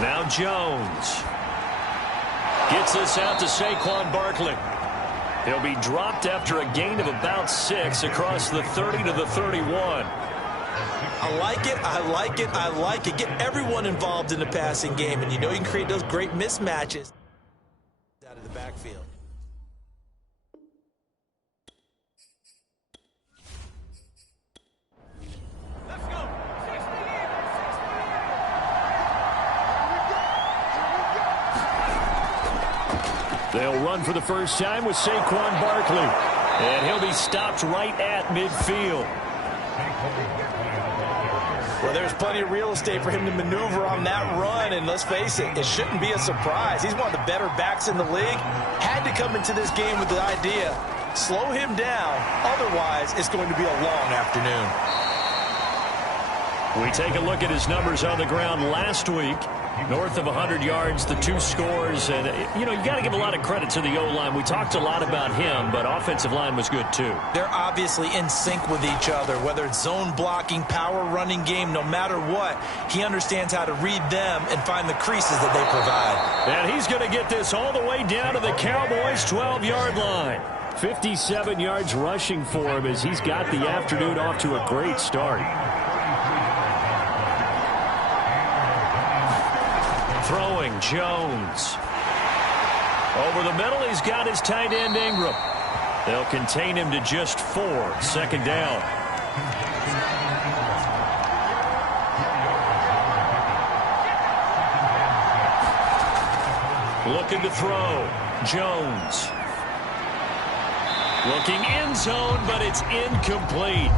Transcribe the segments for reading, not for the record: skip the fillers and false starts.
Now Jones gets this out to Saquon Barkley. He'll be dropped after a gain of about 6 across the 30 to the 31. I like it, I like it, I like it. Get everyone involved in the passing game, and you know you can create those great mismatches out of the backfield. Let's go. 60. They'll run for the first time with Saquon Barkley, and he'll be stopped right at midfield. Well, there's plenty of real estate for him to maneuver on that run, and let's face it, it shouldn't be a surprise. He's one of the better backs in the league. Had to come into this game with the idea, slow him down, otherwise it's going to be a long afternoon. We take a look at his numbers on the ground last week. North of 100 yards, the 2 scores, and, you know, you got to give a lot of credit to the O-line. We talked a lot about him, but offensive line was good, too. They're obviously in sync with each other, whether it's zone blocking, power running game, no matter what. He understands how to read them and find the creases that they provide. And he's going to get this all the way down to the Cowboys' 12-yard line. 57 yards rushing for him as he's got the afternoon off to a great start. Throwing, Jones. Over the middle, he's got his tight end, Ingram. They'll contain him to just 4. Second down. Looking to throw, Jones. Looking end zone, but it's incomplete.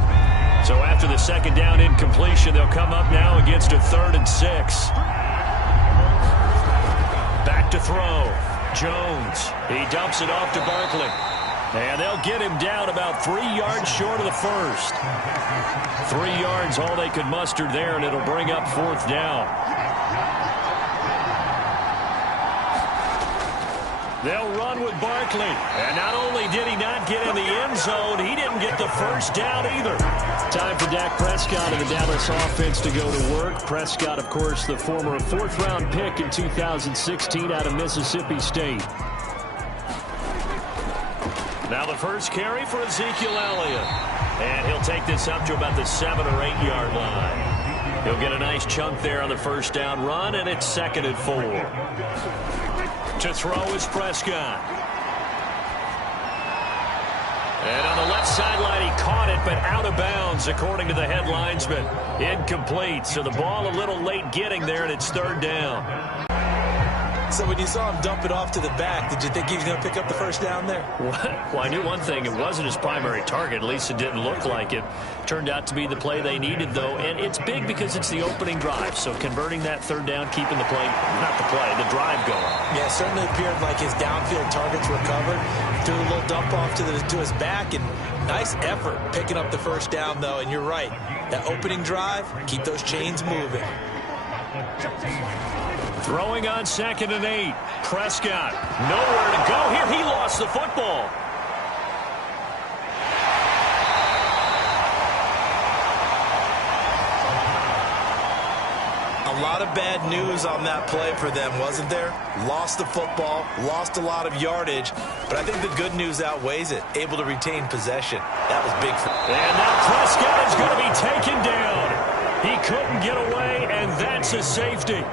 So after the second down incompletion, they'll come up now against a 3rd and 6. Back to throw. Jones. He dumps it off to Barkley. And they'll get him down about 3 yards short of the first. 3 yards, all they could muster there, and it'll bring up 4th down. They'll run with Barkley. And not only did he not get in the end zone, he didn't get the first down either. Time for Dak Prescott and the Dallas offense to go to work. Prescott, of course, the former 4th-round pick in 2016 out of Mississippi State. Now the first carry for Ezekiel Elliott. And he'll take this up to about the 7 or 8 yard line. He'll get a nice chunk there on the first down run, and it's 2nd and 4. To throw is Prescott. And on the left sideline, he caught it, but out of bounds, according to the head linesman. Incomplete, so the ball a little late getting there, and it's 3rd down. So when you saw him dump it off to the back, did you think he was going to pick up the first down there? Well, I knew one thing. It wasn't his primary target. At least it didn't look like it. Turned out to be the play they needed, though. And it's big because it's the opening drive. So converting that 3rd down, keeping the play, not the play, the drive going. Yeah, it certainly appeared like his downfield targets were covered. Threw a little dump off to his back, and nice effort picking up the first down, though. And you're right. That opening drive, keep those chains moving. Throwing on 2nd and 8. Prescott, nowhere to go here. He lost the football. A lot of bad news on that play for them, wasn't there? Lost the football, lost a lot of yardage, but I think the good news outweighs it. Able to retain possession. That was big for them. And now Prescott is going to be taken down. He couldn't get away, and that's a safety.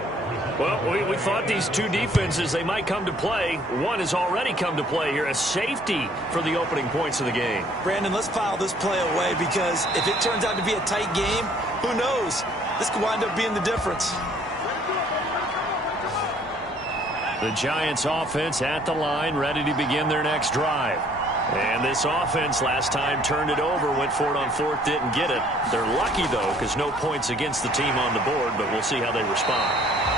Well, we thought these two defenses, they might come to play. One has already come to play here, a safety for the opening points of the game. Brandon, let's file this play away because if it turns out to be a tight game, who knows? This could wind up being the difference. The Giants offense at the line, ready to begin their next drive. And this offense last time turned it over, went for it on 4th, didn't get it. They're lucky, though, because no points against the team on the board, but we'll see how they respond.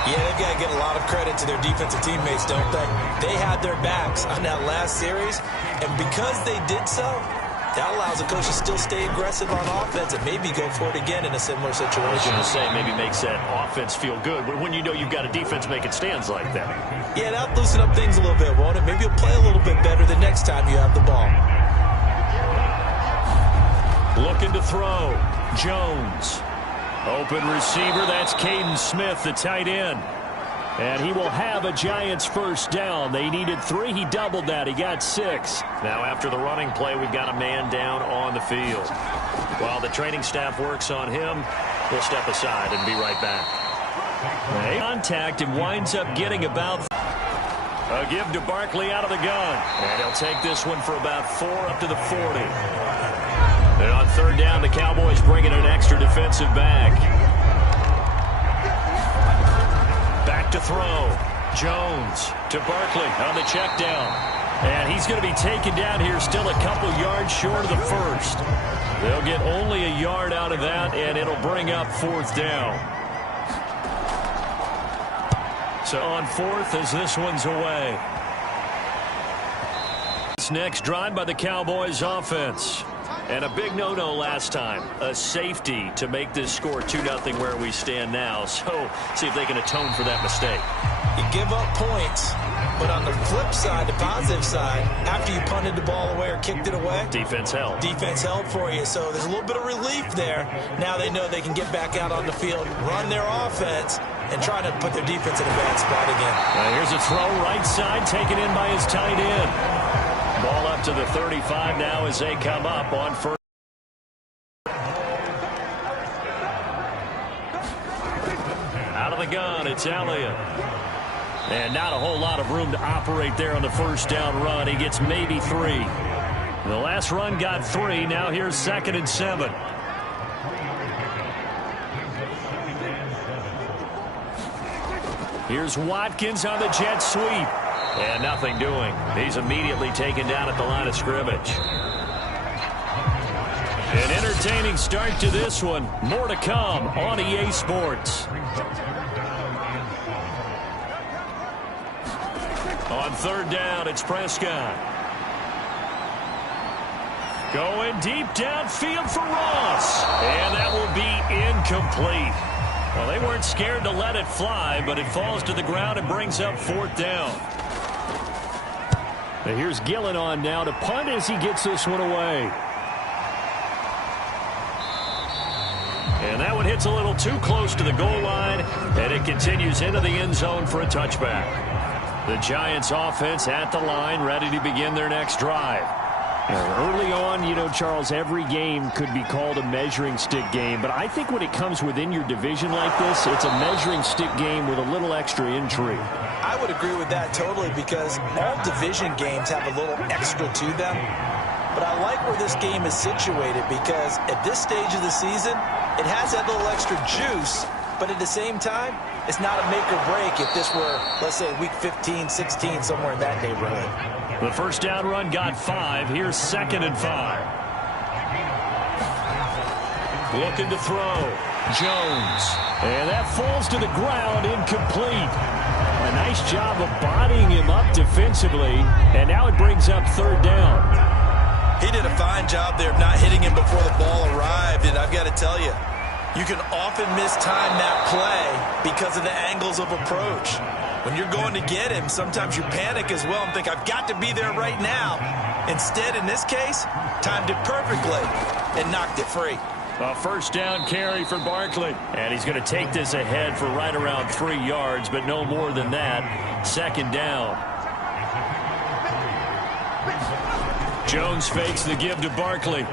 Yeah, they've got to get a lot of credit to their defensive teammates, don't they? They had their backs on that last series, and because they did so, that allows the coach to still stay aggressive on offense and maybe go for it again in a similar situation. I was going to say, maybe makes that offense feel good when you know you've got a defense making stands like that. Yeah, that'll loosen up things a little bit, won't it? Maybe you'll play a little bit better the next time you have the ball. Looking to throw. Jones. Open receiver, that's Caden Smith, the tight end. And he will have a Giants first down. They needed 3. He doubled that. He got 6. Now after the running play, we've got a man down on the field. While the training staff works on him, we'll step aside and be right back. Contact and winds up getting about a give to Barkley out of the gun. And he'll take this one for about 4 up to the 40. And on third down, the Cowboys bring in an extra defensive back. Back to throw. Jones to Barkley on the check down. And he's going to be taken down here, still a couple yards short of the first. They'll get only a yard out of that, and it'll bring up 4th down. So on 4th as this one's away. This next drive by the Cowboys offense. And a big no-no last time. A safety to make this score 2-0 where we stand now. So see if they can atone for that mistake. You give up points, but on the flip side, the positive side, after you punted the ball away or kicked it away, defense held. Defense held for you. So there's a little bit of relief there. Now they know they can get back out on the field, run their offense, and try to put their defense in a bad spot again. Here's a throw right side, taken in by his tight end. Ball up to the 35 now as they come up on first. Out of the gun, it's Elliott. And not a whole lot of room to operate there on the first down run. He gets maybe 3. The last run got 3. Now here's 2nd and 7. Here's Watkins on the jet sweep. And nothing doing. He's immediately taken down at the line of scrimmage. An entertaining start to this one. More to come on EA Sports. On third down, it's Prescott. Going deep downfield for Ross. And that will be incomplete. Well, they weren't scared to let it fly, but it falls to the ground and brings up 4th down. Now here's Gillen on now to punt as he gets this one away. And that one hits a little too close to the goal line, and it continues into the end zone for a touchback. The Giants offense at the line, ready to begin their next drive. Early on, you know, Charles, every game could be called a measuring stick game, but I think when it comes within your division like this, it's a measuring stick game with a little extra intrigue. I would agree with that totally because all division games have a little extra to them. But I like where this game is situated because at this stage of the season, it has that little extra juice, but at the same time, it's not a make or break if this were, let's say, week 15, 16, somewhere in that neighborhood. The first down run got 5. Here's 2nd and 5. Looking to throw. Jones. And that falls to the ground, incomplete. A nice job of bodying him up defensively, and now it brings up 3rd down. He did a fine job there of not hitting him before the ball arrived, and I've got to tell you, you can often mistime that play because of the angles of approach. When you're going to get him, sometimes you panic as well and think, I've got to be there right now. Instead, in this case, timed it perfectly and knocked it free. A first down carry for Barkley. And he's going to take this ahead for right around 3 yards, but no more than that. 2nd down. Jones fakes the give to Barkley.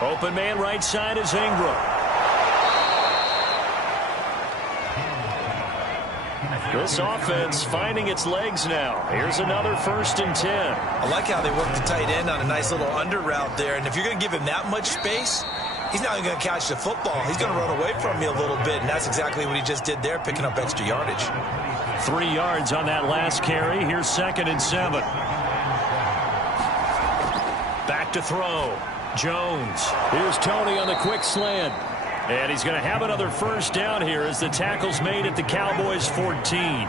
Open man right side is Ingram. This offense finding its legs now. Here's another 1st and 10. I like how they work the tight end on a nice little under route there. And if you're going to give him that much space, he's not even going to catch the football. He's going to run away from you a little bit. And that's exactly what he just did there, picking up extra yardage. 3 yards on that last carry. Here's 2nd and 7. Back to throw. Jones. Here's Tony on the quick slant. And he's going to have another first down here as the tackle's made at the Cowboys 14.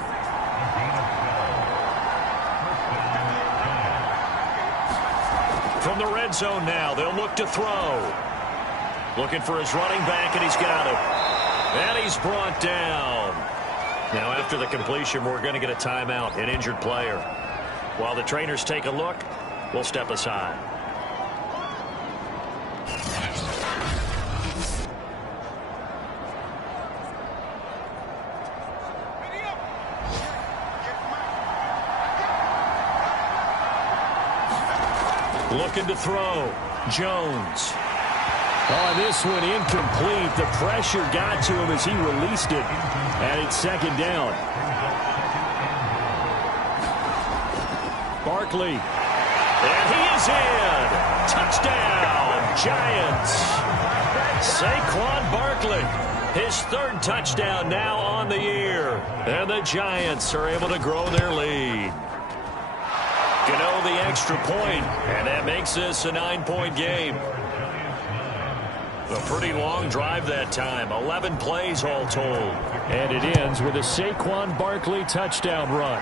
From the red zone now, they'll look to throw. Looking for his running back, and he's got him. And he's brought down. Now, after the completion, we're going to get a timeout, an injured player. While the trainers take a look, we'll step aside. Looking to throw. Jones. On this one, incomplete. The pressure got to him as he released it. And it's second down. Barkley. And he is in. Touchdown, Giants. Saquon Barkley. His third touchdown now on the year. And the Giants are able to grow their lead. Gano the extra point, and that makes this a 9-point game. A pretty long drive that time. 11 plays all told. And it ends with a Saquon Barkley touchdown run.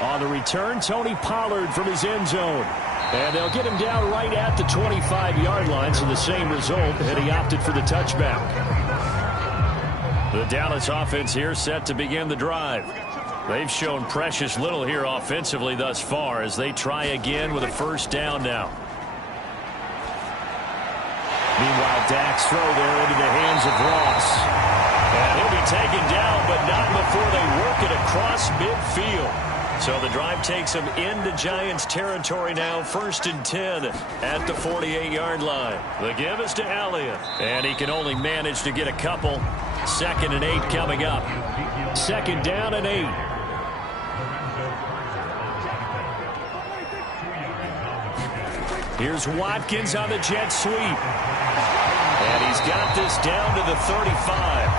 On the return, Tony Pollard from his end zone. And they'll get him down right at the 25-yard line, so the same result, and he opted for the touchback. The Dallas offense here set to begin the drive. They've shown precious little here offensively thus far as they try again with a first down now. Meanwhile, Dak's throw there into the hands of Ross. And he'll be taken down, but not before they work it across midfield. So the drive takes him into Giants territory now, 1st and 10 at the 48-yard line. The give is to Elliott, and he can only manage to get a couple. 2nd and 8 coming up. 2nd down and 8. Here's Watkins on the jet sweep. And he's got this down to the 35.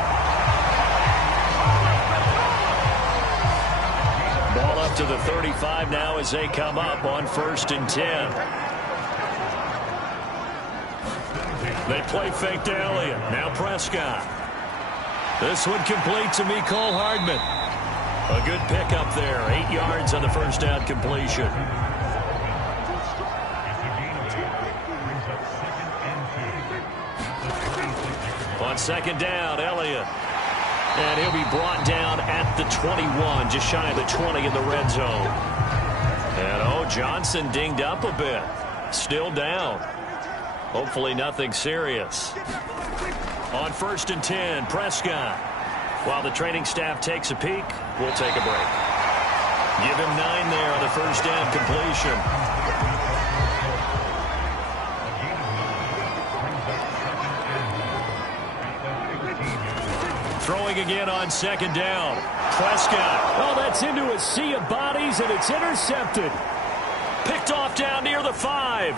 Ball up to the 35 now as they come up on 1st and 10. They play fake to Elliott. Now Prescott. This one complete to Mecole Hardman. A good pickup there. 8 yards on the first down completion. On 2nd down, Elliott. And he'll be brought down at the 21, just shy of the 20 in the red zone. And, Johnson dinged up a bit. Still down. Hopefully nothing serious. On 1st and 10, Prescott. While the training staff takes a peek, we'll take a break. Give him 9 there on the first down completion. Throwing again on 2nd down. Prescott. Oh, that's into a sea of bodies, and it's intercepted. Picked off down near the 5.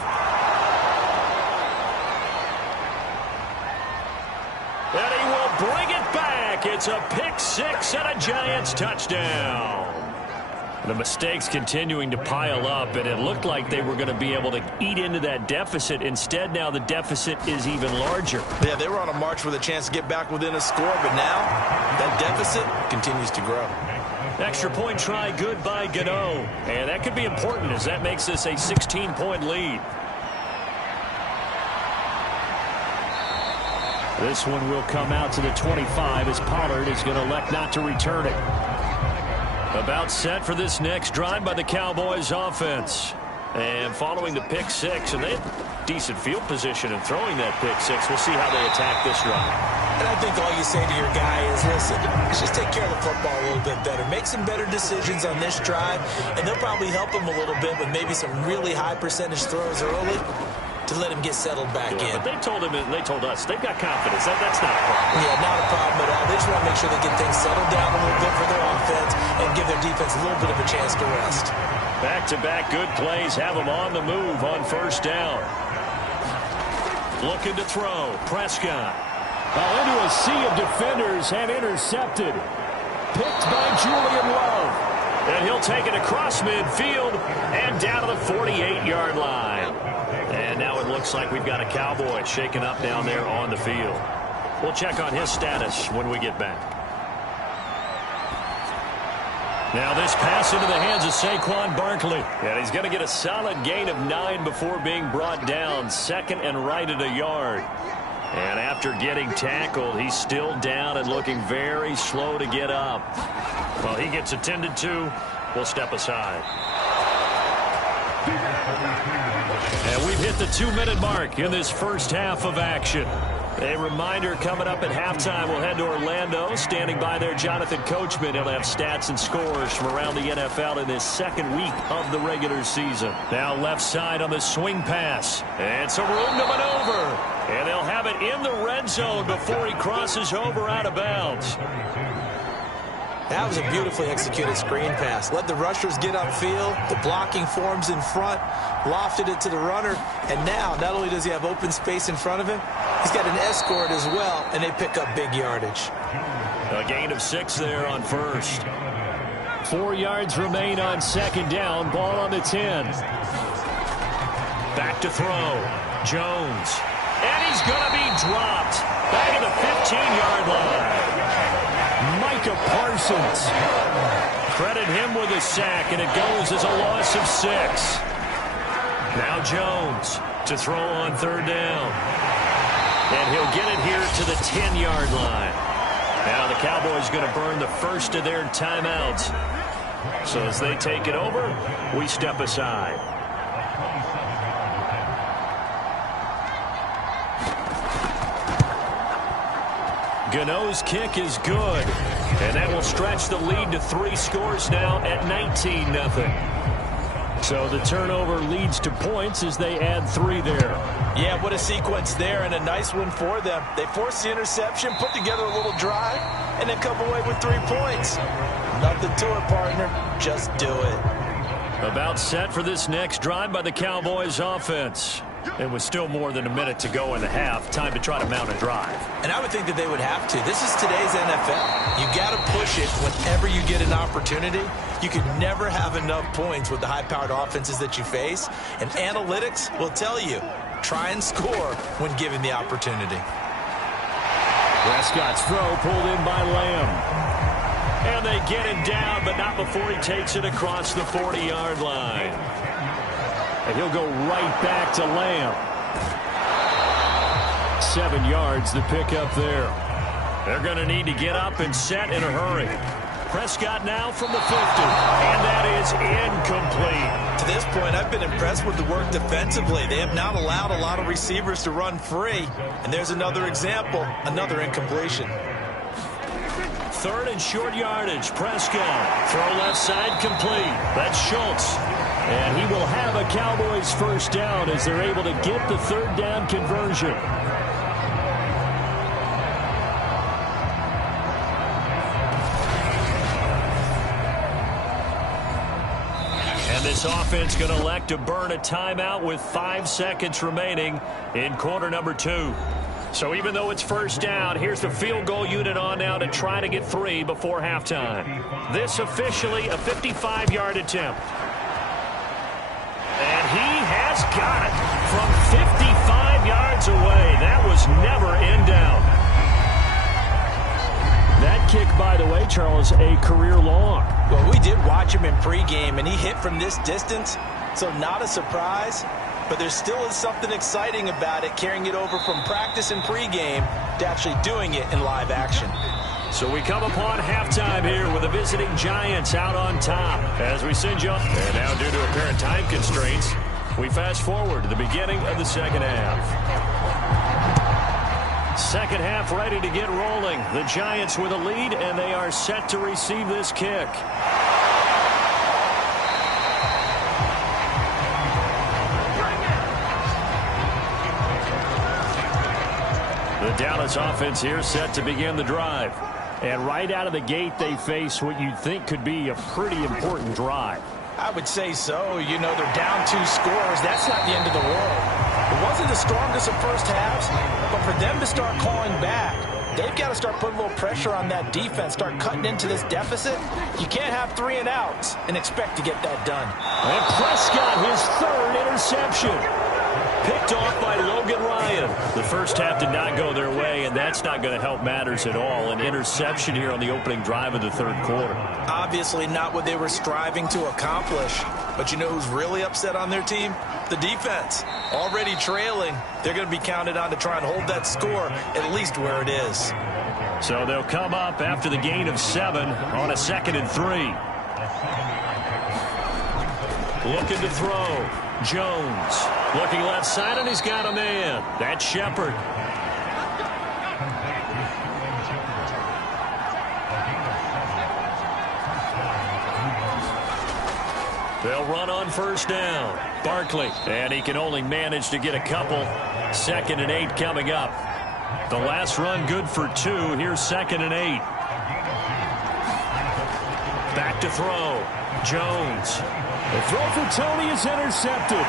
And he will bring it back. It's a pick 6 and a Giants touchdown. The mistakes continuing to pile up, and it looked like they were going to be able to eat into that deficit. Instead, now the deficit is even larger. Yeah, they were on a march with a chance to get back within a score, but now that deficit continues to grow. Extra point try, good by Gano. And that could be important as that makes this a 16-point lead. This one will come out to the 25 as Pollard is going to elect not to return it. About set for this next drive by the Cowboys offense. And following the pick 6, and they have decent field position in throwing that pick 6. We'll see how they attack this drive. And I think all you say to your guy is, listen, let's just take care of the football a little bit better. Make some better decisions on this drive, and they'll probably help him a little bit with maybe some really high percentage throws early to let him get settled back in. But they told him, and they told us, they've got confidence. That's not a problem. Yeah, not a problem at all. They just want to make sure they get things settled down a little bit for their offense and give their defense a little bit of a chance to rest. Back-to-back good plays have them on the move on 1st down. Looking to throw. Prescott. Into a sea of defenders and intercepted. Picked by Julian Love. And he'll take it across midfield and down to the 48-yard line. And now it looks like we've got a Cowboy shaken up down there on the field. We'll check on his status when we get back. Now this pass into the hands of Saquon Barkley. And he's going to get a solid gain of 9 before being brought down. 2nd and right at a yard. And after getting tackled, he's still down and looking very slow to get up. Well, he gets attended to. We'll step aside. And we've hit the 2-minute mark in this first half of action. A reminder coming up at halftime. We'll head to Orlando. Standing by there, Jonathan Coachman. He'll have stats and scores from around the NFL in this second week of the regular season. Now left side on the swing pass. And some room to maneuver. And they'll have it in the red zone before he crosses over out of bounds. That was a beautifully executed screen pass. Let the rushers get upfield. The blocking forms in front. Lofted it to the runner. And now, not only does he have open space in front of him, he's got an escort as well, and they pick up big yardage. A gain of 6 there on first. 4 yards remain on second down. Ball on the 10. Back to throw. Jones. And he's going to be dropped. Back at the 15-yard line. Micah Parsons. Credit him with a sack, and it goes as a loss of 6. Now Jones to throw on third down. And he'll get it here to the 10-yard line. Now the Cowboys going to burn the first of their timeouts. So as they take it over, we step aside. Gano's kick is good. And that will stretch the lead to 3 scores now at 19-0. So the turnover leads to points as they add 3 there. Yeah, what a sequence there, and a nice one for them. They forced the interception, put together a little drive, and then come away with 3 points. Nothing to it, partner. Just do it. About set for this next drive by the Cowboys offense. And with still more than a minute to go in the half, time to try to mount a drive. And I would think that they would have to. This is today's NFL. You got to push it whenever you get an opportunity. You can never have enough points with the high-powered offenses that you face. And analytics will tell you, try and score when given the opportunity. Prescott's throw pulled in by Lamb. And they get him down, but not before he takes it across the 40-yard line. And he'll go right back to Lamb. 7 yards the pickup there. They're going to need to get up and set in a hurry. Prescott now from the 50. And that is incomplete. To this point, I've been impressed with the work defensively. They have not allowed a lot of receivers to run free. And there's another example, another incompletion. 3rd and short yardage. Prescott. Throw left side complete. That's Schultz. And he will have a Cowboys first down as they're able to get the 3rd down conversion. And this offense going to elect to burn a timeout with 5 seconds remaining in quarter number 2. So even though it's first down, here's the field goal unit on now to try to get 3 before halftime. This officially a 55-yard attempt. And he has got it from 55 yards away. That was never in doubt. That kick, by the way, Charles, a career long. Well, we did watch him in pregame, and he hit from this distance, so not a surprise. But there still is something exciting about it, carrying it over from practice and pregame to actually doing it in live action. So we come upon halftime here with the visiting Giants out on top as we send you. And now due to apparent time constraints, we fast forward to the beginning of the second half. Second half ready to get rolling. The Giants with a lead, and they are set to receive this kick. The Dallas offense here set to begin the drive. And right out of the gate, they face what you'd think could be a pretty important drive. I would say so. You know, they're down 2 scores. That's not the end of the world. It wasn't the strongest of first halves, but for them to start calling back, they've got to start putting a little pressure on that defense, start cutting into this deficit. You can't have 3 and outs and expect to get that done. And Prescott, his 3rd interception. Picked off by Logan Ryan. The first half did not go their way, and that's not going to help matters at all. An interception here on the opening drive of the 3rd quarter. Obviously not what they were striving to accomplish. But you know who's really upset on their team? The defense. Already trailing. They're going to be counted on to try and hold that score at least where it is. So they'll come up after the gain of 7 on a 2nd and 3. Looking to throw. Jones looking left side, and he's got a man. That's Shepard. They'll run on first down. Barkley, and he can only manage to get a couple. 2nd and 8 coming up. The last run good for 2. Here's 2nd and 8. Back to throw. Jones. The throw for Tony is intercepted.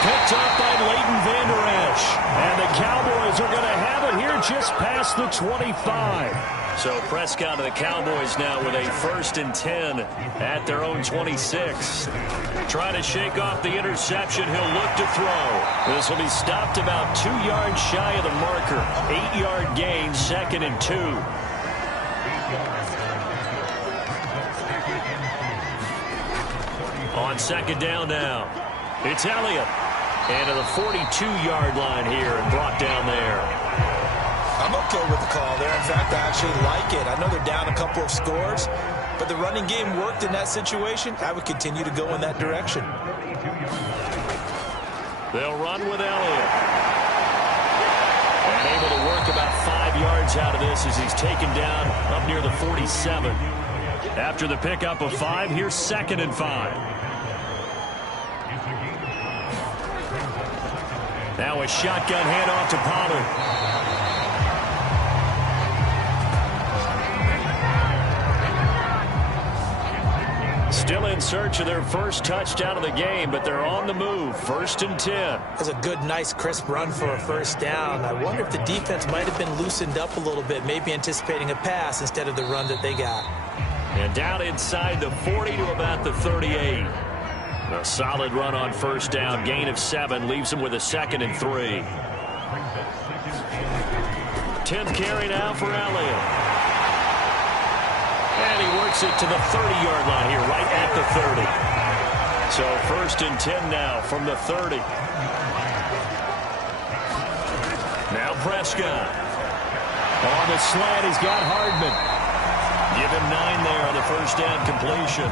Picked up by Leighton Vander Esch. And the Cowboys are going to have it here just past the 25. So Prescott of the Cowboys now with a 1st and 10 at their own 26. Trying to shake off the interception. He'll look to throw. This will be stopped about 2 yards shy of the marker. 8-yard gain, 2nd and 2. On 2nd down now. It's Elliott. And to the 42-yard line here and brought down there. I'm okay with the call there. In fact, I actually like it. I know they're down a couple of scores, but the running game worked in that situation. I would continue to go in that direction. They'll run with Elliott. And able to work about 5 yards out of this as he's taken down up near the 47. After the pickup of 5, here's 2nd and 5. Now a shotgun handoff to Pollard. Still in search of their first touchdown of the game, but they're on the move. 1st and 10. That's a good, nice, crisp run for a first down. I wonder if the defense might have been loosened up a little bit, maybe anticipating a pass instead of the run that they got. And down inside the 40 to about the 38. A solid run on first down. Gain of 7 leaves him with a 2nd and 3. 10th carry now for Elliott. And he works it to the 30-yard line here, right at the 30. So 1st and 10 now from the 30. Now Prescott. On the slant, he's got Hardman. Give him 9 there on the first down completion.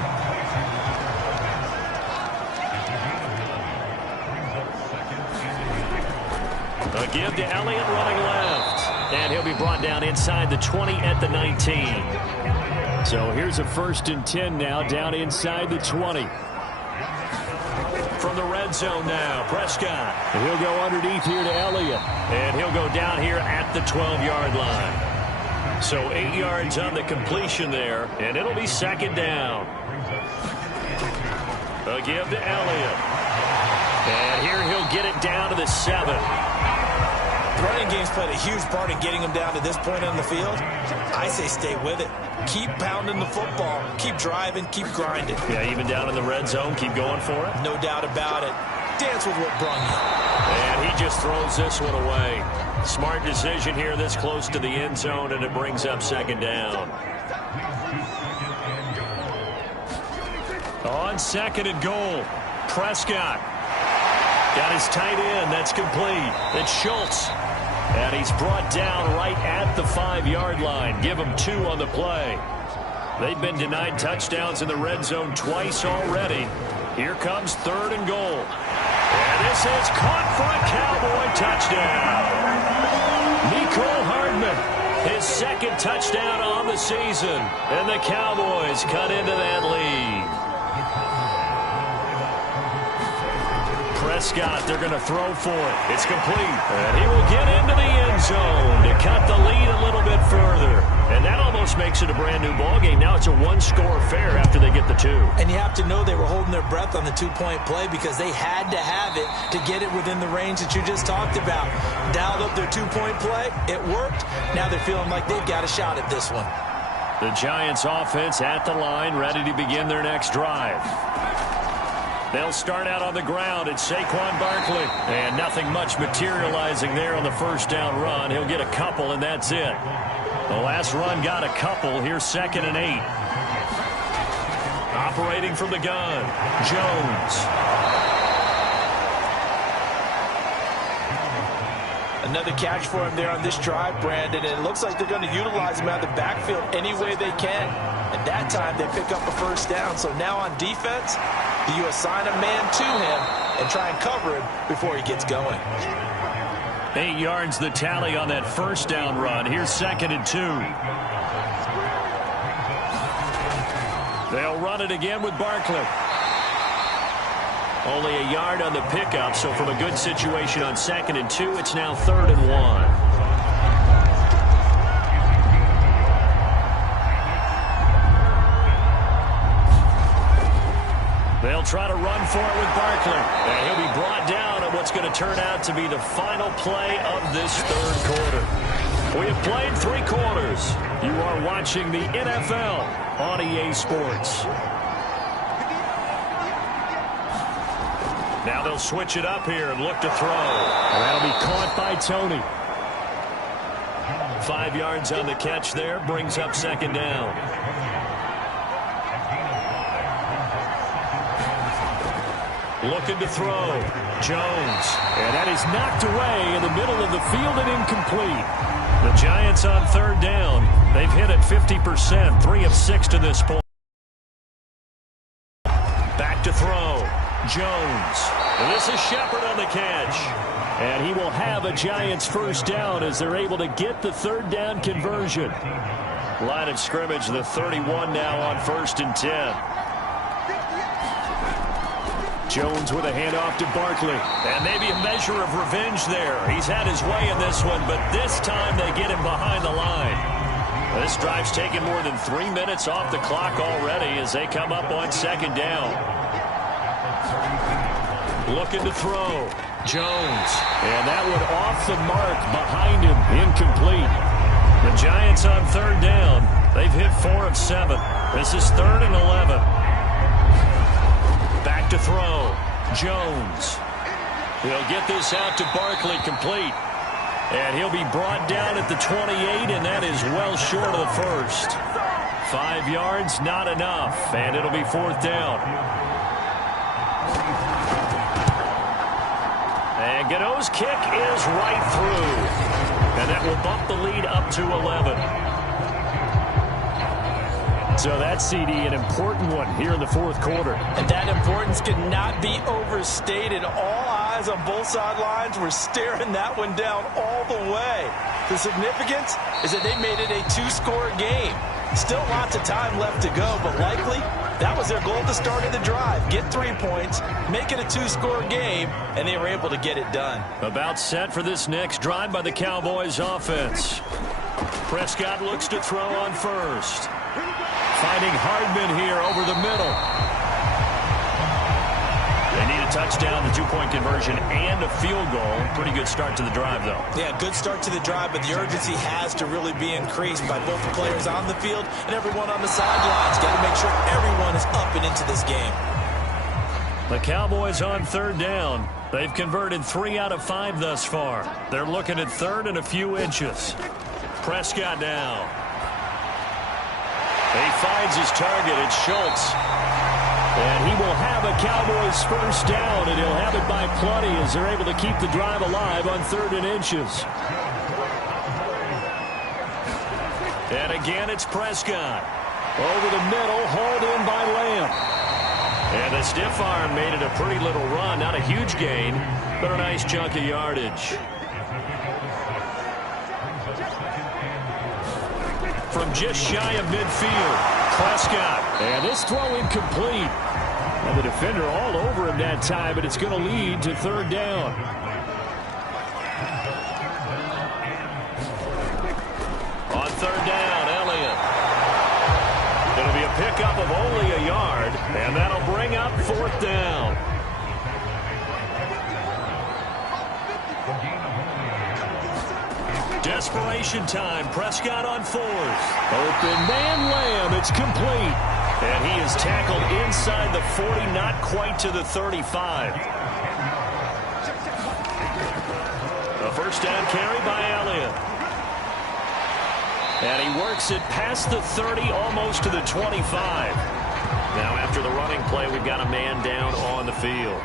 A give to Elliott running left. And he'll be brought down inside the 20 at the 19. So here's a 1st and 10 now down inside the 20. From the red zone now, Prescott. And he'll go underneath here to Elliott. And he'll go down here at the 12-yard line. So 8 yards on the completion there, and it'll be 2nd down. A give to Elliott. And here he'll get it down to the 7. The running game's played a huge part in getting him down to this point on the field. I say stay with it. Keep pounding the football. Keep driving. Keep grinding. Yeah, even down in the red zone, keep going for it. No doubt about it. Dance with what brung you. And he just throws this one away. Smart decision here this close to the end zone, and it brings up 2nd down. On 2nd and goal, Prescott. Got his tight end. That's complete. It's Schultz. And he's brought down right at the 5-yard line. Give him 2 on the play. They've been denied touchdowns in the red zone twice already. Here comes 3rd and goal. And this is caught for a Cowboy touchdown. Mecole Hardman, his 2nd touchdown on the season. And the Cowboys cut into that lead. Prescott, they're going to throw for it. It's complete. And he will get into the end zone to cut the lead a little bit further. And that almost makes it a brand new ball game. Now it's a 1-score affair after they get the 2. And you have to know they were holding their breath on the 2-point play because they had to have it to get it within the range that you just talked about. Dialed up their 2-point play. It worked. Now they're feeling like they've got a shot at this one. The Giants offense at the line, ready to begin their next drive. They'll start out on the ground. It's Saquon Barkley. And nothing much materializing there on the first down run. He'll get a couple, and that's it. The last run got a couple. Here's 2nd and 8. Operating from the gun, Jones. Another catch for him there on this drive, Brandon. And it looks like they're going to utilize him out of the backfield any way they can. And that time they pick up a first down. So now on defense, you assign a man to him and try and cover him before he gets going. 8 yards the tally on that first down run. Here's 2nd and 2. They'll run it again with Barkley. Only a yard on the pickup, so from a good situation on 2nd and 2, it's now 3rd and 1. They'll try to run for it with Barkley. And he'll be brought down on what's going to turn out to be the final play of this 3rd quarter. We have played 3 quarters. You are watching the NFL on EA Sports. Now they'll switch it up here and look to throw. And that'll be caught by Tony. 5 yards on the catch there, brings up 2nd down. Looking to throw. Jones. And that is knocked away in the middle of the field and incomplete. The Giants on 3rd down. They've hit it 50%, 3 of 6 to this point. Back to throw. Jones. And this is Shepard on the catch. And he will have a Giants 1st down as they're able to get the 3rd down conversion. Line of scrimmage, the 31 now on 1st and 10. Jones with a handoff to Barkley. And maybe a measure of revenge there. He's had his way in this one, but this time they get him behind the line. This drive's taken more than 3 minutes off the clock already as they come up on 2nd down. Looking to throw. Jones. And that one off the mark behind him. Incomplete. The Giants on 3rd down. They've hit 4 of 7. This is 3rd and 11. Back to throw. Jones. He'll get this out to Barkley, complete. And he'll be brought down at the 28, and that is well short of the 1st. 5 yards, not enough, and it'll be 4th down. And Gano's kick is right through. And that will bump the lead up to 11. So that, CD, an important one here in the 4th quarter. And that importance cannot be overstated. All eyes on both sidelines were staring that one down all the way. The significance is that they made it a 2-score game. Still lots of time left to go, but likely that was their goal at the start of the drive. Get 3 points, make it a 2-score game, and they were able to get it done. About set for this next drive by the Cowboys offense. Prescott looks to throw on 1st. Finding Hardman here over the middle. They need a touchdown, the 2-point conversion, and a field goal. Pretty good start to the drive, though. Yeah, good start to the drive, but the urgency has to really be increased by both the players on the field and everyone on the sidelines. Got to make sure everyone is up and into this game. The Cowboys on 3rd down. They've converted 3 out of 5 thus far. They're looking at 3rd and a few inches. Prescott now. He finds his target. It's Schultz. And he will have a Cowboys 1st down, and he'll have it by plenty as they're able to keep the drive alive on 3rd and inches. And again, it's Prescott. Over the middle, hauled in by Lamb. And the stiff arm made it a pretty little run. Not a huge gain, but a nice chunk of yardage. From just shy of midfield, Prescott. And this throw incomplete. And the defender all over him that time, but it's going to lead to 3rd down. On 3rd down, Elliott. It'll be a pickup of only a yard, and that'll bring up 4th down. Desperation time. Prescott on 4th. Open man Lamb. It's complete. And he is tackled inside the 40, not quite to the 35. A 1st down carry by Elliott. And he works it past the 30, almost to the 25. Now after the running play, we've got a man down on the field.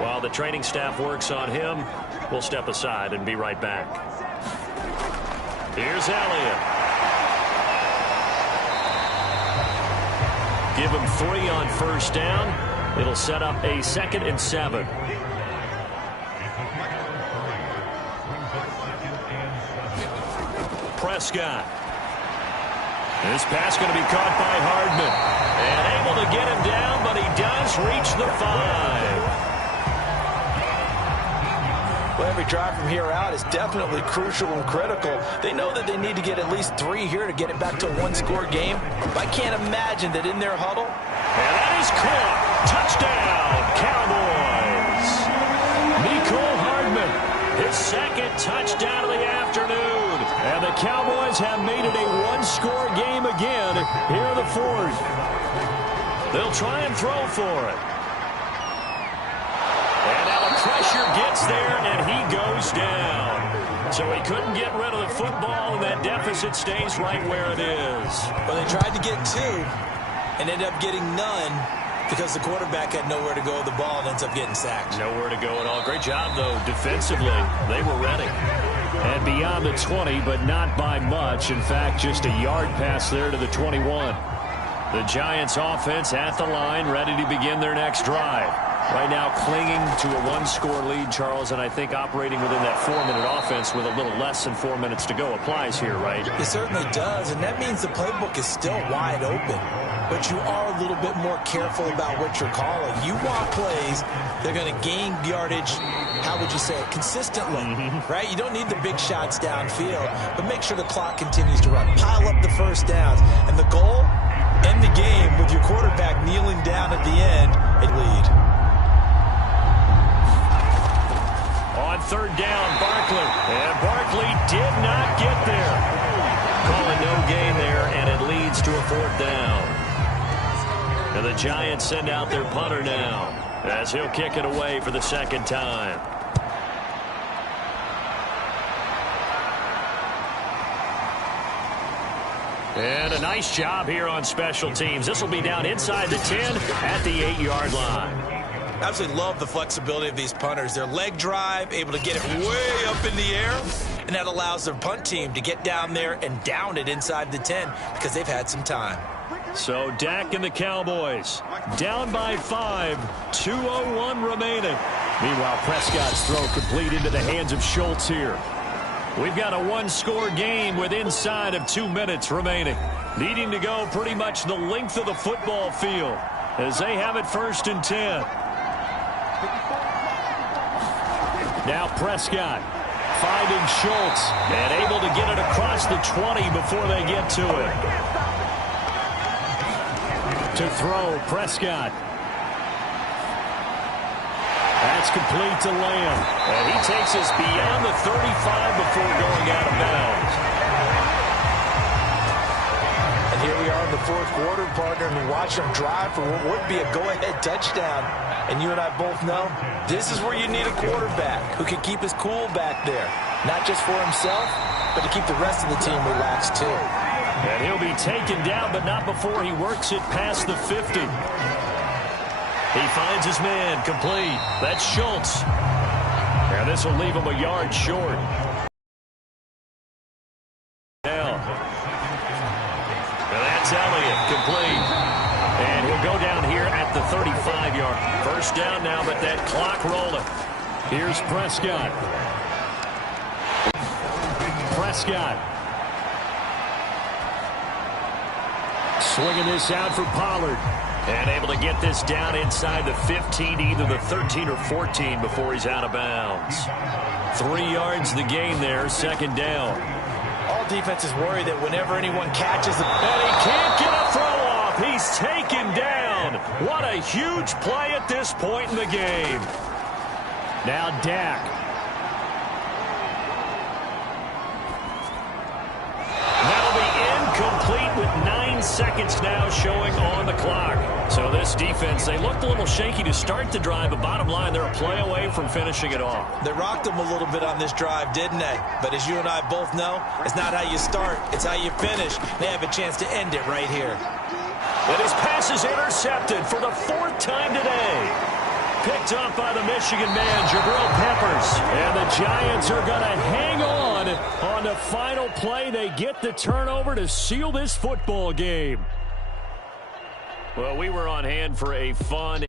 While the training staff works on him, we'll step aside and be right back. Here's Elliott. Give him 3 on 1st down. It'll set up a 2nd and 7. Prescott. This pass going to be caught by Hardman. And able to get him down, but he does reach the 5. Well, every drive from here out is definitely crucial and critical. They know that they need to get at least 3 here to get it back to a one-score game. But I can't imagine that in their huddle. And that is caught. Touchdown, Cowboys. Mecole Hardman, his second touchdown of the afternoon. And the Cowboys have made it a one-score game again here in the fourth. They'll try and throw for it. And now the pressure gets there, and he goes down. So he couldn't get rid of the football, and that deficit stays right where it is. Well, they tried to get 2 and ended up getting none because the quarterback had nowhere to go with the ball and ends up getting sacked. Nowhere to go at all. Great job, though, defensively. They were ready. And beyond the 20, but not by much. In fact, just a yard pass there to the 21. The Giants offense at the line, ready to begin their next drive. Right now clinging to a one-score lead, Charles, and I think operating within that 4-minute offense with a little less than 4 minutes to go applies here, right? It certainly does, and that means the playbook is still wide open. But you are a little bit more careful about what you're calling. You want plays, they're going to gain yardage, how would you say it, consistently, right? You don't need the big shots downfield, but make sure the clock continues to run. Pile up the first downs, and the goal, end the game with your quarterback kneeling down at the end and lead. On third down, Barkley. And Barkley did not get there. Calling no gain there, and it leads to a 4th down. And the Giants send out their punter now as he'll kick it away for the second time. And a nice job here on special teams. This will be down inside the 10 at the 8-yard line. Absolutely love the flexibility of these punters. Their leg drive, able to get it way up in the air, and that allows their punt team to get down there and down it inside the 10 because they've had some time. So Dak and the Cowboys down by 5, 2:01 remaining. Meanwhile, Prescott's throw complete into the hands of Schultz here. We've got a one-score game with inside of 2 minutes remaining. Needing to go pretty much the length of the football field as they have it 1st and 10. Now Prescott finding Schultz and able to get it across the 20 before they get to it. To throw, Prescott. That's complete to Lamb. And he takes us beyond the 35 before going out of bounds. And here we are in the 4th quarter, partner, and we watch them drive for what would be a go-ahead touchdown. And you and I both know this is where you need a quarterback who can keep his cool back there. Not just for himself, but to keep the rest of the team relaxed too. And he'll be taken down, but not before he works it past the 50. He finds his man, complete. That's Schultz. And this will leave him a yard short. Now. And that's Elliott, complete. And he'll go down here at the 35-yard. 1st down now, but that clock rolling. Here's Prescott. Prescott. Swinging this out for Pollard. And able to get this down inside the 15, either the 13 or 14 before he's out of bounds. 3 yards the gain there, 2nd down. All defenses worry that whenever anyone catches the... And he can't get a throw off. He's taken down. What a huge play at this point in the game. Now Dak. That'll be incomplete with 9 seconds now showing on the clock. So this defense, they looked a little shaky to start the drive, but bottom line, they're a play away from finishing it off. They rocked them a little bit on this drive, didn't they? But as you and I both know, it's not how you start, it's how you finish. They have a chance to end it right here. And his pass is intercepted for the 4th time today. Picked up by the Michigan man, Jabril Peppers. And the Giants are going to hang on the final play. They get the turnover to seal this football game. Well, we were on hand for a fun